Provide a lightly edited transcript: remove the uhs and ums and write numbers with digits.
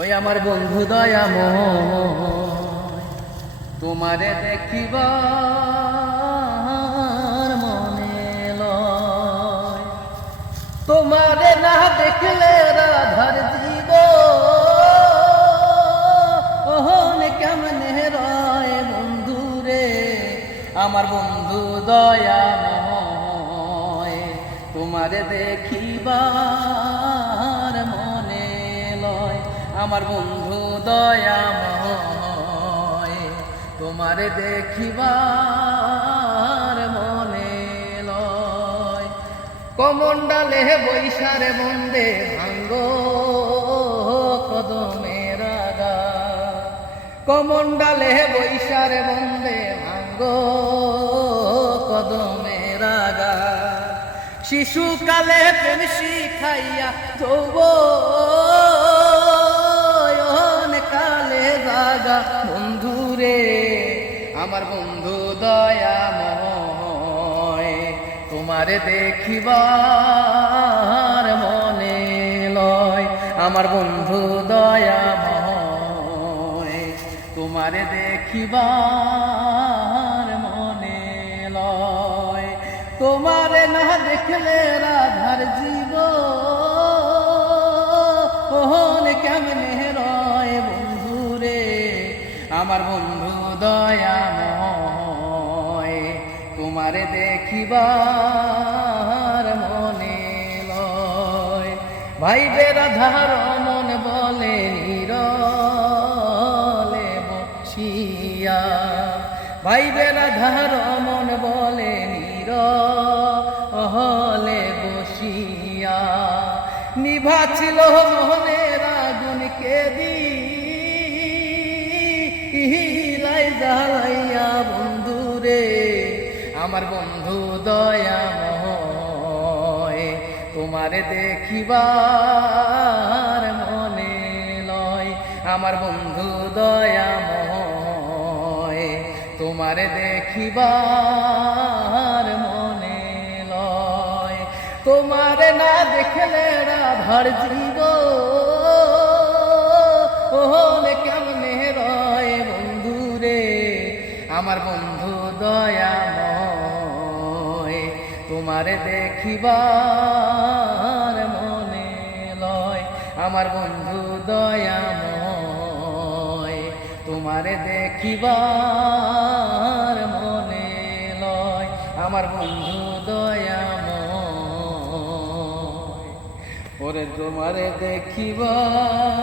ওই আমার বন্ধু দয়াময়, তোমারে দেখিবার মনে লয়। তোমারে না দেখলে রাধার জীব ওহনে কেমনে রয় বন্ধু রে। আমার বন্ধু দয়াময়, তোমারে দেখিবার মনে লয়। আমার বন্ধু দয়াময়, তোমারে দেখিবার মনে লয়। কমণ্ডালে বৈশারে বন্দে ভাঙ্গ কদমের আগা। কমণ্ডালে বৈশারে বন্দে ভাঙ্গ কদমের আগা। শিশুকালে প্রেম শিখাইয়া যৌবন কালে জাগা বন্ধু রে। আমার বন্ধু দয়াময়, তোমারে দেখিবার মনে লয়। আমার বন্ধু দয়াময়, তোমারে দেখিবার মনে লয়। তোমারে না দেখলে রাধার জীব ওহনে কেমনে রয় বন্ধু রে। আমার বন্ধু দয়াময়, তোমারে দেখিবার মনে লয়। ভাইবে রাধার মন বলে নীরলে বসিয়া। ভাইবে রাধার মন বলে নীরলে বসিয়া। নিভা ছিল মোহনের আগুনকে দিলাই জ্বালাইয়া বন্ধু রে। আমার বন্ধু দয়াময়, তোমারে দেখিবার মনে লয়। আমার বন্ধু দয়াময়, তোমারে দেখিবার মনে লয়। তোমারে না দেখলে রাধার জীব ওহনে কেমনে রয় বন্ধু রে। আমার বন্ধু দয়াময়, তোমারে দেখিবার মনে লয়। আমার বন্ধু দয়াময়, তোমারে দেখিবার মনে লয়। আমার বন্ধু দয়াময়, ওরে তোমারে দেখিবার